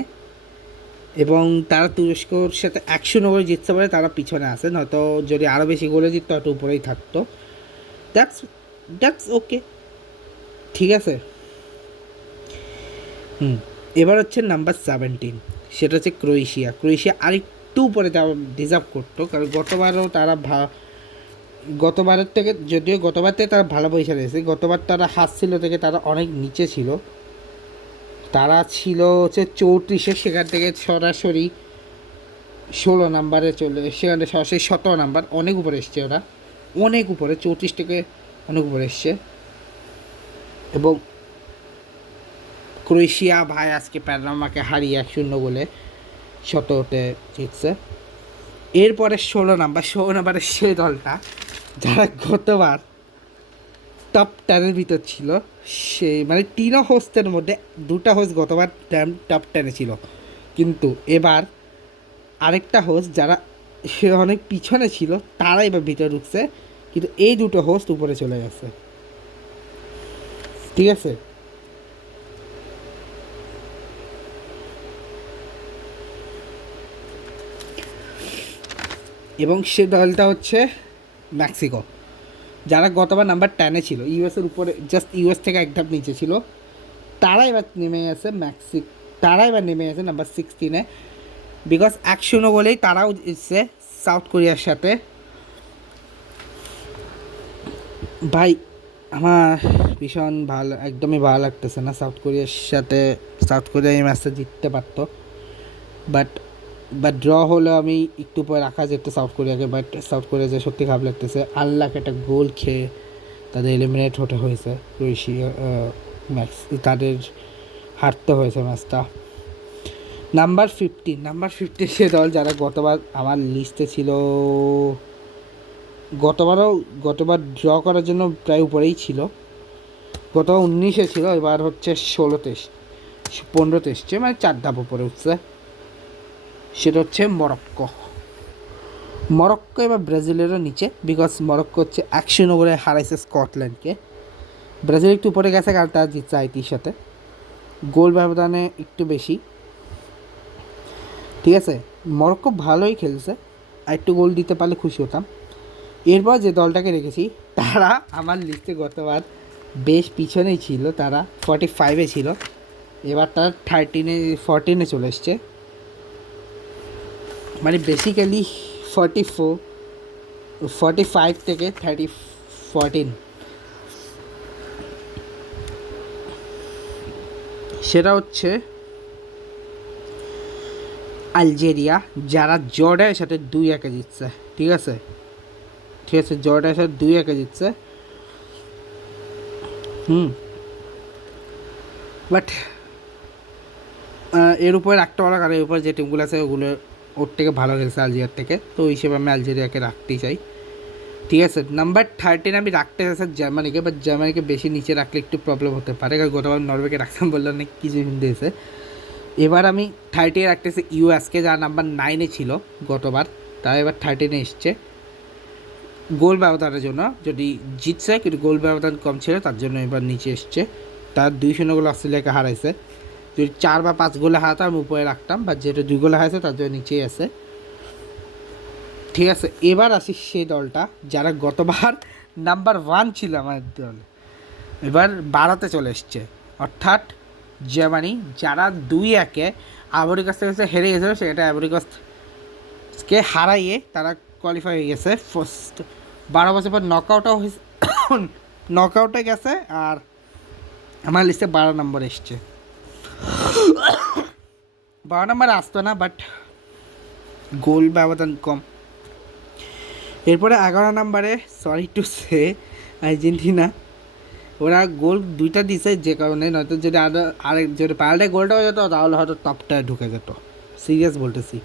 এবং তারা তুরস্কর সাথে 100 করে জিততে পারে, তারা পিছনে আছে, নয়তো যদি আরও বেশি গোলে জিততো হয়তো উপরেই থাকতো। দ্যাটস দ্যাটস ওকে, ঠিক আছে। এবার হচ্ছে নাম্বার 17, সেটা হচ্ছে ক্রোয়েশিয়া। ক্রোয়েশিয়া আরেকটু উপরে ডিজার্ভ করতো, কারণ গতবারও তারা গতবারের থেকে, যদিও গতবার থেকে তারা ভালো পয়সা রয়েছে, গতবার তারা হাসছিল থেকে তারা অনেক নিচে ছিল, তারা ছিল হচ্ছে 34, সেখান থেকে সরাসরি 16 নাম্বারে চলে, সেখানে সরাসরি 17 নাম্বার, অনেক উপরে এসছে ওরা, অনেক উপরে, 34 থেকে অনেক উপরে এসছে। এবং ক্রোয়েশিয়া ভাই আজকে প্যানামাকে হারিয়ে 1-0 গোলে 17তে জিতছে। এরপরে 16 নাম্বারের সে দলটা যারা গতবার টপ 10-এর ভিতর ছিল, সেই মানে 3 হোস্টের মধ্যে 2টা হোস্ট গতবার টপ 10-এ ছিল, কিন্তু এবার আরেকটা হোস্ট যারা সে অনেক পিছনে ছিল তারা এবার ভিতরে ঢুকছে, কিন্তু এই 2টো হোস্ট উপরে চলে গেছে, ঠিক আছে। এবং সে দলটা হচ্ছে মেক্সিকো, যারা গতবার নাম্বার 10-এ ছিল, ইউএসের উপরে, জাস্ট ইউএস থেকে এক ধাপ নিচে ছিল, তারা এবার নেমে গেছে তারা এবার নেমে গেছে নাম্বার 16-এ, বিকজ 1-0 বলেই তারাও এসছে সাউথ কোরিয়ার সাথে। ভাই আমার ভীষণ ভালো, একদমই ভালো লাগতেছে না সাউথ কোরিয়ার সাথে। সাউথ কোরিয়া এই ম্যাচটা জিততে পারতো, বাট ড্র হলে আমি একটু পরে রাখা যেত সাউথ কোরিয়াকে, বাট সাউথ কোরিয়া যে সত্যি খারাপ লাগতেছে, আল্লাহকে একটা গোল খেয়ে তাদের এলিমিনেট হতে হয়েছে, ক্রোয়েশিয়া তাদের হারতে হয়েছে ম্যাচটা। নাম্বার 15 সে দল যারা গতবার আমার লিস্টে ছিল, গতবার ড্র করার জন্য প্রায় উপরেই ছিল, গতবার 19-এ ছিল, এবার হচ্ছে 15তে এসছে, মানে 4 ধাপ উপরে উঠছে, সেটা হচ্ছে মরক্কো এবার ব্রাজিলেরও নিচে, বিকজ মরক্কো হচ্ছে 1-0 করে হারাইছে স্কটল্যান্ডকে। ব্রাজিল একটু উপরে গেছে কারণ তারা জিতছে আইটির সাথে, গোল ব্যবধানে একটু বেশি, ঠিক আছে। মরক্কো ভালোই খেলছে, আর একটু গোল দিতে পারলে খুশি হতাম। এরপর যে দলটাকে রেখেছি তারা আমার লিস্টে গতবার বেশ পিছনেই ছিল, তারা 45-এ ছিল, এবার তারা 14-এ চলে এসছে, মানে বেসিক্যালি 45 থেকে 14, সেটা হচ্ছে আলজেরিয়া, যারা জর্ডানের সাথে 2-1 জিতছে, ঠিক আছে, জর্ডানের সাথে 2-1 জিতছে। বাট এর উপরে রাখতে পারো, কারণ এর উপরে যে টিমগুলো আছে ওগুলো ওর থেকে ভালো খেলছে আলজেরিয়ার থেকে, তো ওই হিসেবে আমি আলজেরিয়াকে রাখতেই চাই, ঠিক আছে। নাম্বার 13 আমি রাখতে চাইছি জার্মানিকে, বাট জার্মানিকে বেশি নিচে রাখলে একটু প্রবলেম হতে পারে, কারণ গতবার নরওয়েকে রাখতাম বললে অনেক কিছু দিয়েছে। এবার আমি 30-এ রাখতেছি ইউএসকে, যারা নাম্বার 9-এ ছিল গতবার, তারা এবার 13-এ এসছে গোল ব্যবধানের জন্য, যদি জিতছে কিন্তু গোল ব্যবধান কম ছিল তার জন্য এবার নিচে এসছে। তার 2-0 গোলে অস্ট্রেলিয়াকে হারাইছে, যদি 4 বা 5 গোলে হারাতো আমি উপরে রাখতাম, বা যেটা 2 গোলে হারাইছে তার জন্য নিচেই আছে, ঠিক আছে। এবার আসি সেই দলটা যারা গতবার নাম্বার 1 ছিল আমার দলে, এবার 12তে চলে এসছে, অর্থাৎ জার্মানি, যারা 2-1 আইভরি কোস্টের কাছে হেরে গেছিলো, সেটা আইভরি কোস্টকে হারাইয়ে তারা কোয়ালিফাই হয়ে গেছে, ফার্স্ট 12 বছর পর নকআউটে গেছে, আর আমার লিস্টে 12 নম্বর এসছে। 12 নম্বরে আসতো না, বাট গোল ব্যবধান কম। এরপরে 11 নম্বরে সরি টু সে আর্জেন্টিনা, ওরা গোল 2টা দিছে, যে কারণে নয়তো যদি আরেক যদি পাল্টে গোলটা হয়ে যেত তাহলে হয়তো টপটায় ঢুকে যেত, সিরিয়াস বলতেছি,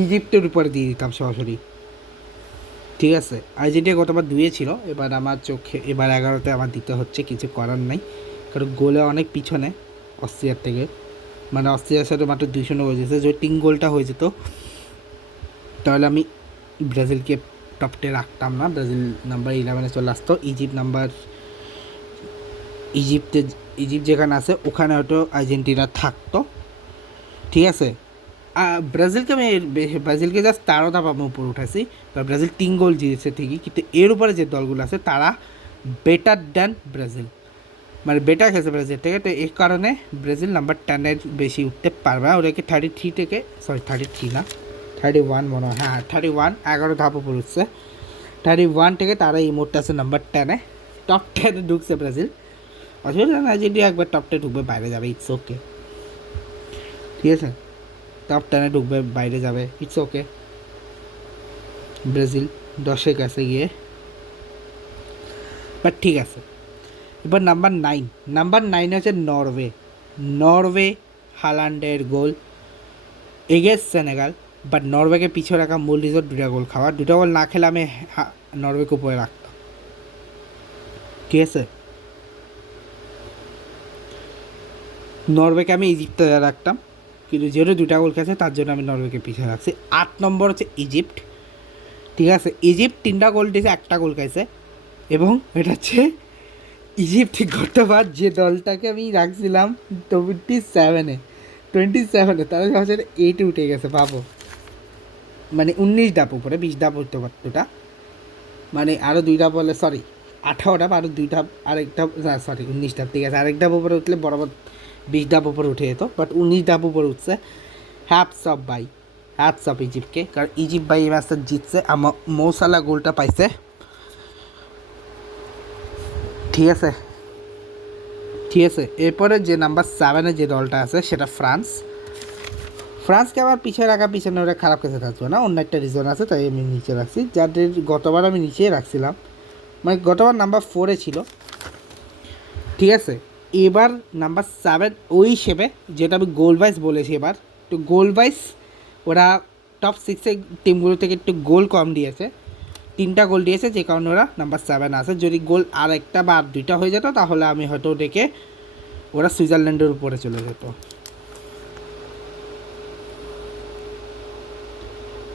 ইজিপ্টের উপরে দিয়ে দিতাম সরাসরি, ঠিক আছে। আর্জেন্টিনা গতবার 2-এ ছিল, এবার আমার চোখে এবার 11তে আমার দিতে হচ্ছে, কিছু করার নাই, কারণ গোলে অনেক পিছনে অস্ট্রিয়ার থেকে, মানে অস্ট্রিয়ার সাথে মাত্র 2-0 হয়ে যেত, যদি 3 গোলটা হয়ে যেত তাহলে আমি ব্রাজিলকে টপটে রাখতাম না, ব্রাজিল নাম্বার 11-এ চলে আসতো, ইজিপ্ট যেখানে আছে ওখানে হয়তো আর্জেন্টিনা থাকতো, ঠিক আছে। ব্রাজিলকে আমি ব্রাজিলকে জাস্ট 13 ধাপ আমি উপরে উঠাইছি, কারণ ব্রাজিল 3 গোল জিতেছে ঠিকই, কিন্তু এর উপরে যে দলগুলো আছে তারা বেটার দ্যান ব্রাজিল, মানে বেটার খেলছে ব্রাজিল থেকে। তো এই কারণে ব্রাজিল নাম্বার 10-এর বেশি উঠতে পারবে না। ওদেরকে 33 থেকে, সরি 33 না, 31 মনে হয়, হ্যাঁ 31, 11 ধাপ উপরে উঠছে। 31 থেকে তারা এই মুহূর্তে আছে নাম্বার 10-এ, টপ 10-এ ঢুকছে ব্রাজিল। অসুবিধা না, যদি একবার টপ 10 ঢুকবে বাইরে যাবে, ইটস ওকে, ঠিক আছে। টপ 10-এ ঢুকবে বাইরে যাবে, ইটস ওকে। ব্রাজিল 10-এর কাছে গিয়ে, বাট ঠিক আছে। এবার নাম্বার 9 হচ্ছে নরওয়ে। হালান্ডের গোল এগেন্স্ট সেনেগাল, বাট নরওয়েকে পিছিয়ে রাখা মূল রিজন 2টা গোল খাওয়া। 2টা গোল না খেলে আমি নরওয়েকে উপরে রাখতাম, ঠিক আছে। নরওয়েকে আমি ইজিপ্টে রাখতাম, কিন্তু যেহেতু 2টা গোল খেয়েছে তার জন্য আমি নরওয়েকে পিছিয়ে রাখছি। 8 নম্বর হচ্ছে ইজিপ্ট, ঠিক আছে। ইজিপ্ট 3টা গোল দিয়েছে, 1টা গোল খাইছে, এবং এটা হচ্ছে ইজিপ্ট গতবার যে দলটাকে আমি রাখছিলাম 27-এ তারা হচ্ছে 8-এ উঠে গেছে, ভাবো। মানে 19 ধাপ উপরে, 20 ধাপ উঠতে পারত ওটা, মানে আরও 2 ধাপ বলে, সরি 18 ধাপ, আরও 2 ধাপ, আরেক ধাপ, সরি 19 ধাপ, ঠিক আছে। আরেক ধাপ উপরে উঠলে বরাবর 20 ধাপ উপরে উঠে যেত, বাট 19 ধাপ উপরে উঠছে। হ্যাপস অফ ইজিপ্টকে, কারণ ইজিপ্ট ভাই এই ম্যাচটা জিতছে। আমার মৌসালা গোলটা পাইছে, ঠিক আছে। এরপরে যে নাম্বার 7-এ যে দলটা আছে সেটা ফ্রান্সকে আবার পিছিয়ে রাখা, পিছনে ওরা খারাপ কাছে থাকবে না, অন্য একটা রিজন আছে, তাই আমি নিচে রাখছি। যাদের গতবার আমি নিচেই রাখছিলাম, মানে গতবার নাম্বার 4-এ ছিল, ঠিক আছে। এবার নাম্বার 7 ওই হিসেবে, যেটা আমি গোল ওয়াইজ বলেছি, এবার তো গোল ওয়াইজ ওরা টপ 6-এর টিমগুলো থেকে একটু গোল কম দিয়েছে, 3টা গোল দিয়েছে, যে কারণে ওরা নাম্বার 7 আছে। যদি গোল আর একটা বা 2টা হয়ে যেত তাহলে আমি হয়তো ডেকে ওরা সুইজারল্যান্ডের উপরে চলে যেত,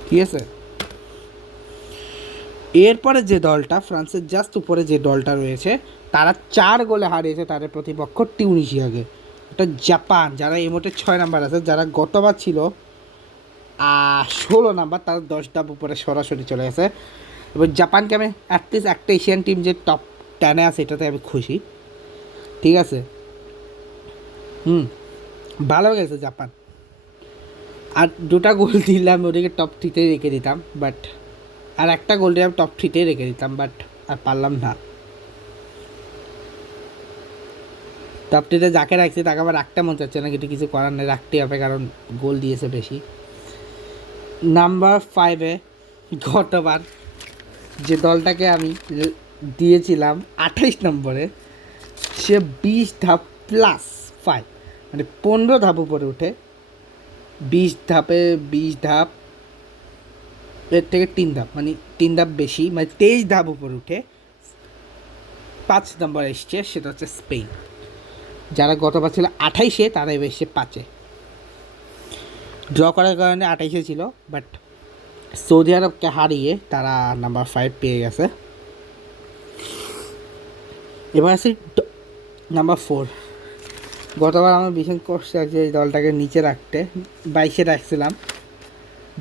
ঠিক আছে। এরপরে যে দলটা ফ্রান্সের জাস্ট উপরে যে দলটা রয়েছে, তারা 4 গোলে হারিয়েছে তাদের প্রতিপক্ষ টিউনিশিয়াকে। এটা জাপান, যারা এই মুহূর্তে 6 নাম্বার আছে, যারা গতবার ছিল 16 নাম্বার, তারা 10 ধাপ উপরে সরাসরি চলে গেছে। এবার জাপানকে আমি অ্যাটলিস্ট একটা এশিয়ান টিম যে টপ 10-এ আছে এটাতে আমি খুশি, ঠিক আছে। ভালো গেছে জাপান। আর 2টা গোল দিলাম ওদিকে টপ 3-তে রেখে দিতাম, বাট আর একটা গোল দিলাম টপ 3-তে রেখে দিতাম, বাট আর পারলাম না। টপ 3-তে যাকে রাখছি তাকে আবার রাখতে মন চাচ্ছে না, কিন্তু কিছু করার নেই, রাখতে হবে, কারণ গোল দিয়েছে বেশি। নাম্বার 5-এ গতবার যে দলটাকে আমি দিয়েছিলাম 28 নম্বরে, সে 20 ধাপ প্লাস 5, মানে 15 ধাপ উপরে উঠে, 20 ধাপ এর থেকে 3 ধাপ, মানে 3 ধাপ বেশি, মানে 23 ধাপ উপরে উঠে 5 নম্বর এসছে, সেটা হচ্ছে স্পেন। যারা গতবার ছিল 28-এ, তারা এবার এসছে 5-এ। ড্র করার কারণে 28-এ ছিল, বাট সৌদি আরবকে হারিয়ে তারা নাম্বার 5 পেয়ে গেছে। এবার আসি নাম্বার 4। গতবার আমার ভীষণ কষ্ট আছে এই দলটাকে নিচে রাখতে, 22-এ রাখছিলাম,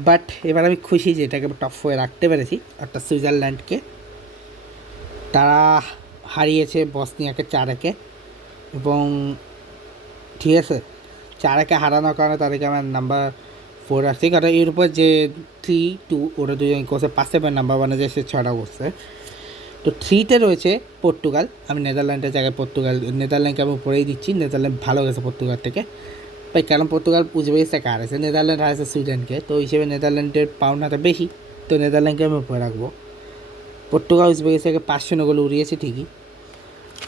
বাট এবার আমি খুশি যে এটাকে টপ 4-এ রাখতে পেরেছি। একটা সুইজারল্যান্ডকে তারা হারিয়েছে বসনিয়াকে 4-1, এবং ঠিক আছে 4-1 হারানোর কারণে তাদেরকে আমার নাম্বার 4 রাখছি, কারণ এর উপর যে 3-2 ওরা দুজন করছে 5 নাম্বার 1-এ যে সে 6টা করছে। তো 3-তে রয়েছে পর্তুগাল, আমি নেদারল্যান্ডের জায়গায় নেদারল্যান্ডকে আমি উপরেই দিচ্ছি। নেদারল্যান্ড ভালো গেছে পর্তুগাল থেকে, ভাই, কারণ পর্তুগাল উজবেকিস্তানকে হারাইছে, নেদারল্যান্ড হারাইছে সুইডেনকে, তো ওই হিসেবে নেদারল্যান্ডের পাওনাটা বেশি, তো নেদারল্যান্ডকে আমি উপরে রাখবো। পর্তুগাল উজবেকিস্তানকে 5-0 গোলে উড়িয়েছে ঠিকই,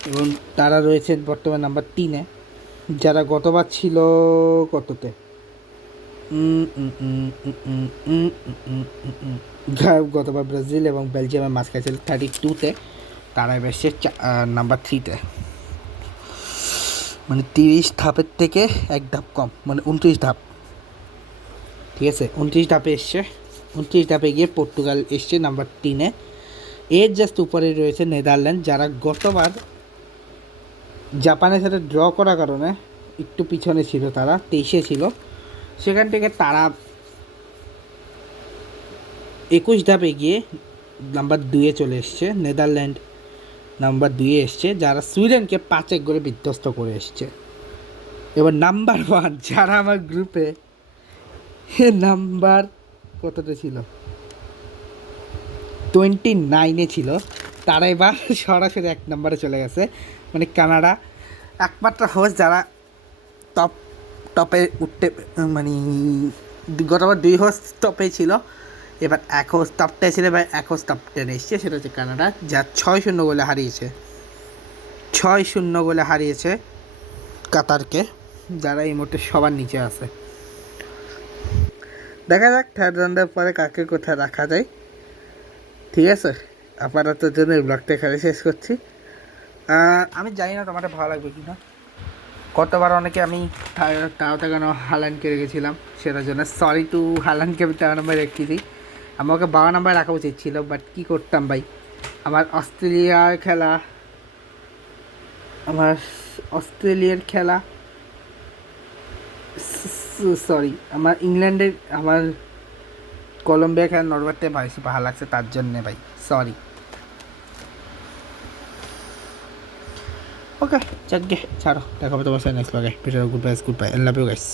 এবং তারা রয়েছে বর্তমানে নাম্বার 3-এ, যারা গতবার ছিল কততে, গতবার ব্রাজিল এবং বেলজিয়ামের মাঝ খাইছিল 32-তে, তারা এবার এসছে নাম্বার 3-তে, মানে 30 ধাপের থেকে 1 ধাপ কম, মানে 29 ধাপ, ঠিক আছে। 29 ধাপে এসছে, 29 ধাপে গিয়ে পর্তুগাল এসছে নাম্বার 3-এ। এর জাস্ট উপরে রয়েছে নেদারল্যান্ড, যারা গতবার জাপানের সাথে ড্র করার কারণে একটু পিছনে ছিল, তারা 23-এ ছিল, সেখান থেকে তারা 21 ধাপ এগিয়ে নাম্বার 2-এ চলে এসছে। নেদারল্যান্ড নাম্বার 2-এ এসছে, যারা সুইডেনকে 5-1 গোলে বিধ্বস্ত করে এসছে। এবার নাম্বার 1 যারা আমার গ্রুপে নাম্বার কতটা ছিল, 29-এ ছিল, তারা এবার সরাসরি 1 নম্বরে চলে গেছে। মানে কানাডা একমাত্র হোস্ট যারা টপে উঠতে, মানে গতবার 2 হোস্ট টপে ছিল, এবার 1 হোস্ট টপ 10 ছিল, এবার 1 হোস্ট টপ 10 এসছে, সেটা হচ্ছে কানাডা, যা 6-0 গোলে হারিয়েছে। 6-0 গোলে হারিয়েছে কাতারকে, যারা এই মুহূর্তে সবার নিচে আছে। দেখা যাক থার্ড রাউন্ডের পরে কাকে কোথায় রাখা যায়। ঠিক আছে, আপাতত জন্য এই ব্লগটা এখানে শেষ করছি। আমি জানি না তোমাদের ভালো লাগবে কি না। কতবার অনেকে আমি তাওতে কেন হালানকে রেখেছিলাম, সেটার জন্য সরি টু হালানকে আমি 13 নম্বরে রেখেছি। আমাকে 12 নম্বরে রাখা উচিত ছিল, বাট কী করতাম ভাই, আমার অস্ট্রেলিয়ার খেলা, সরি আমার ইংল্যান্ডের, আমার কলম্বিয়া খেলা নরওয়েতে বেশি ভালো লাগছে, তার জন্যে ভাই সরি। ওকে, যাক গে, ছাড়ো, দেখা হবে তোমার সাথে নেক্সট ব্লগে। Good bye, I love you guys.